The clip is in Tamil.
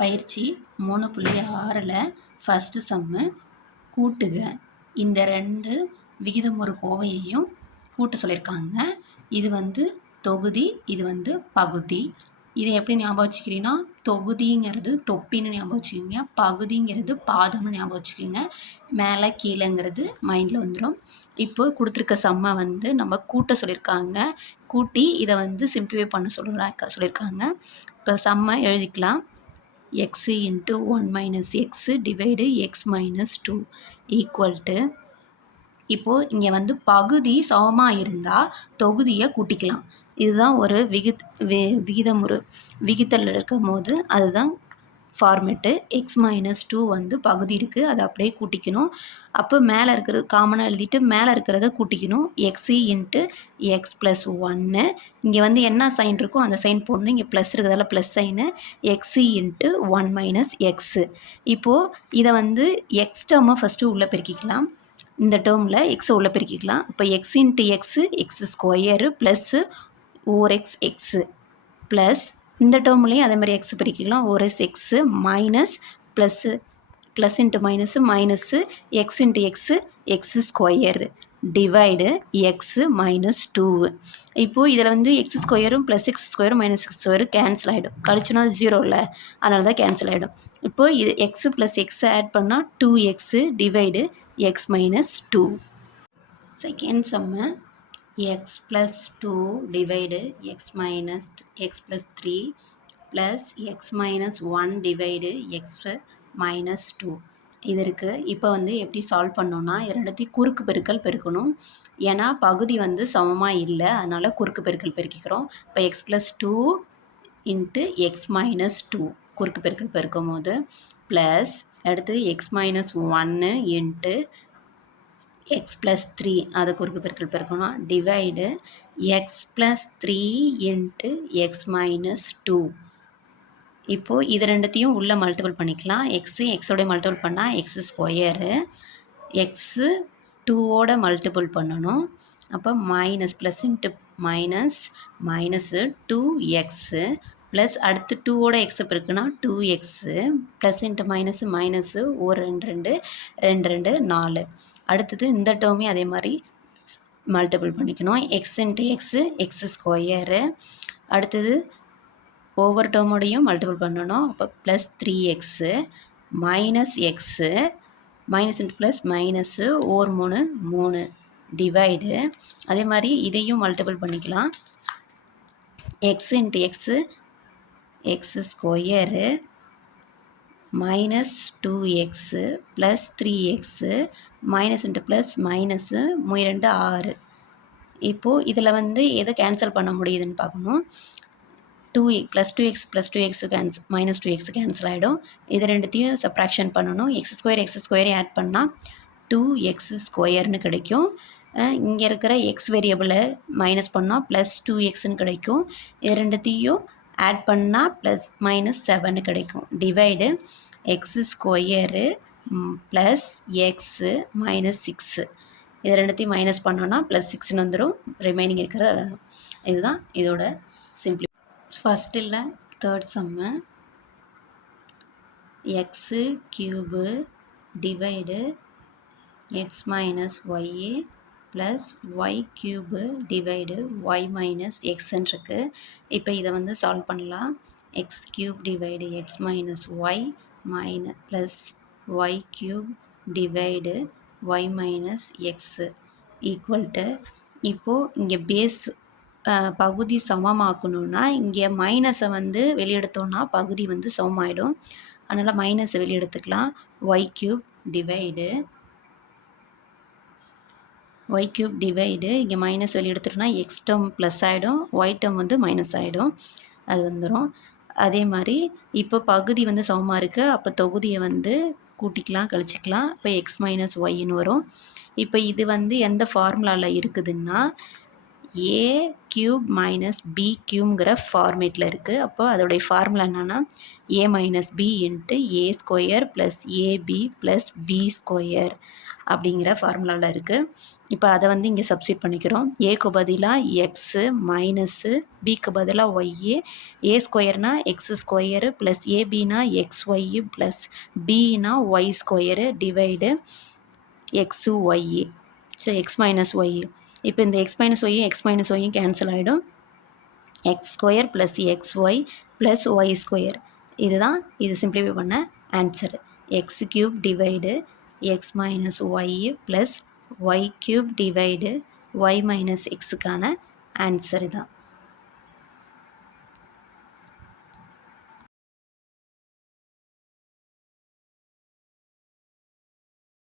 பயிற்சி மூணு புள்ளி ஆறில் ஃபஸ்ட்டு சம்மு கூட்டுக. இந்த ரெண்டு விகிதமுறு கோவையையும் கூட்ட சொல்லியிருக்காங்க இது வந்து தொகுதி இது வந்து பகுதி. இதை எப்படி ஞாபகம் வச்சுக்கிறீங்கன்னா தொகுதிங்கிறது தொப்பின்னு ஞாபகம் வச்சுக்கிங்க. பகுதிங்கிறது பாதம்னு ஞாபகம் வச்சுக்கிங்க. மேலே கீழேங்கிறது மைண்டில் வந்துடும் இப்போ கொடுத்துருக்க சம்மை வந்து நம்ம கூட்ட சொல்லியிருக்காங்க கூட்டி இதை வந்து சிம்பிளிஃபை பண்ண சொல்லுறா சொல்லியிருக்காங்க இப்போ சம்மை எழுதிக்கலாம். X into one minus x divide x minus two equal to இப்போது இங்கே வந்து பகுதி சமமாக இருந்தால் தொகுதியை கூட்டிக்கலாம். இதுதான் ஒரு விகித் வி விகிதமுறு விகிதல் இருக்கும் போது அதுதான் ஃபார்மெட்டு எக்ஸ் மைனஸ் டூ வந்து பகுதி இருக்குது அதை அப்படியே கூட்டிக்கணும். அப்போ மேலே இருக்கிறது காமனாக எழுதிட்டு மேலே இருக்கிறத கூட்டிக்கணும். எக்ஸி இன்ட்டு எக்ஸ் ப்ளஸ் ஒன்று இங்கே வந்து என்ன சைன் இருக்கோ அந்த சைன் போடணும். இங்கே ப்ளஸ் இருக்கிறதால plus sign x into one minus x இப்போது இதை வந்து எக்ஸ் டேர்மை ஃபஸ்ட்டு உள்ளே பெருக்கிக்கலாம். இந்த டேர்மில் எக்ஸை உள்ளே பெருக்கிக்கலாம். இப்போ x into x x square plus ஓர் எக்ஸ் எக்ஸு ப்ளஸ் இந்த டேர்ம்லேயும் அதே மாதிரி எக்ஸ் பிரிக்கலாம். ஒரு x minus plus plus into minus minus x into x x square divide x minus two இப்போது இதில் வந்து எக்ஸ் ஸ்கொயரும் ப்ளஸ் எக்ஸ் ஸ்கொயரும் மைனஸ் எக்ஸ் ஸ்கொயரும் கேன்சல் ஆகிடும் கழிச்சுனா ஜீரோ இல்லை. அதனால தான் கேன்சல் ஆகிடும் இப்போது இது எக்ஸு ப்ளஸ் எக்ஸை ஆட் பண்ணால் two x divide x minus two second சம்மை x plus two divide x minus x plus three plus x minus one divide x minus two இது இருக்குது இப்போ வந்து எப்படி சால்வ் பண்ணோன்னா இரண்டத்தையும் குறுக்கு பெருக்கல் பெருக்கணும். ஏன்னா பகுதி வந்து சமமாக இல்லை அதனால் குறுக்கு பெருக்கல் பெருக்கிக்கிறோம். இப்போ x plus two into x minus two குறுக்கு பெருக்கல் பெருக்கும் போது ப்ளஸ் அடுத்து எக்ஸ் மைனஸ் ஒன்று இன்ட்டு எக்ஸ் ப்ளஸ் த்ரீ அதை குறுக்கு பெருக்கல் பெருக்கணும் divide x plus three into x minus two இப்போது இது ரெண்டுத்தையும் உள்ளே மல்டிபிள் பண்ணிக்கலாம். எக்ஸு எக்ஸோடய மல்டிபிள் பண்ணால் எக்ஸு ஸ்கொயரு எக்ஸு டூவோட மல்டிபிள் பண்ணணும். அப்போ minus plus into minus minus two x plus அடுத்து டூவோட எக்ஸப் இருக்குன்னா two x plus into minus minus ஒரு ரெண்டு ரெண்டு ரெண்டு ரெண்டு நாலு. அடுத்தது இந்த டேர்மே அதே மாதிரி மல்டிபிள் பண்ணிக்கணும். X into x x square அடுத்தது ஒவ்வொரு டேர்மோடையும் மல்டிபிள் பண்ணணும். அப்போ plus three x minus x minus into plus minus ஓர் மூணு மூணு. டிவைடு அதே மாதிரி இதையும் மல்டிபிள் பண்ணிக்கலாம். X into x x square minus two x plus three x minus into plus minus ரெண்டு ஆறு. இப்போது இதில் வந்து எதை கேன்சல் பண்ண முடியுதுன்னு பார்க்கணும். Two plus two x plus two x cancels minus two x cancel ஆகிடும் இது ரெண்டுத்தையும் சப்ராக்ஷன் பண்ணணும். எக்ஸ் ஸ்கொயர் எக்ஸ் ஸ்கொயரை ஆட் பண்ணால் டூ எக்ஸ் ஸ்கொயர்னு கிடைக்கும். இங்கே இருக்கிற எக்ஸ் வேரியபிளை மைனஸ் பண்ணால் ப்ளஸ் டூ எக்ஸ்ன்னு கிடைக்கும். இது ரெண்டுத்தையும் ஆட் பண்ணால் ப்ளஸ் மைனஸ் செவன் கிடைக்கும். Divide x square plus x minus six இது ரெண்டுத்தையும் மைனஸ் பண்ணோன்னா ப்ளஸ் சிக்ஸ்னு வந்துடும் ரிமைனிங் இருக்கிறது வரும். இதுதான் இதோட சிம்பிளி இல்லை third sum x cube divide x minus y plus y cube divide y minus எக்ஸ்ன்னு இருக்குது இப்போ இதை வந்து சால்வ் பண்ணலாம். X cube divide x minus y minus plus y cube divide y minus x equal to இப்போது இங்கே பேஸ் பகுதி சமமாக்கணுன்னா இங்கே மைனஸை வந்து வெளியெடுத்தோன்னா பகுதி வந்து சமமாயிடும். அதனால் மைனஸை வெளியெடுத்துக்கலாம். Y cube divide y cube divide இங்கே மைனஸ் வெளியே எடுத்துட்டோம்னா எக்ஸ் டேர்ம் ப்ளஸ் ஆகிடும் ஒய் டேர்ம் வந்து மைனஸ் ஆகிடும் அது வந்துடும் அதே மாதிரி இப்போ பகுதி வந்து சமமாக இருக்குது அப்போ தொகுதியை வந்து கூட்டிக்கலாம் கழிச்சிக்கலாம். இப்போ எக்ஸ் மைனஸ் ஒய்ன்னு வரும். இப்போ இது வந்து எந்த ஃபார்முலாவில் இருக்குதுன்னா ஏ கியூப் மைனஸ் பி கியூங்கிற ஃபார்மேட்டில் இருக்குது அப்போ அதோடைய ஃபார்முலா என்னென்னா A minus B into A square plus AB plus B square அப்படிங்கிற ஃபார்முலாவில் இருக்குது இப்போ அதை வந்து இங்கே சப்ஸ்டிட் பண்ணிக்கிறோம். ஏக்கு பதிலாக எக்ஸு மைனஸ்ஸு பிக்கு பதிலாக ஒய்யு ஏ ஸ்கொயர்னா எக்ஸ் ஸ்கொயரு ப்ளஸ் ஏபினா எக்ஸ் ஒய்யு ப்ளஸ் பினா y square divide x y so x minus y இப்போ இந்த எக்ஸ் மைனஸ் ஒய்யும் எக்ஸ் மைனஸ் ஒய்யும் கேன்சல் ஆகிடும் x square plus x y plus y square இதுதான் இது சிம்ப்ளிஃபை பண்ண answer x cube divide x minus y plus y cube divide y minus எக்ஸுக்கான answer தான்.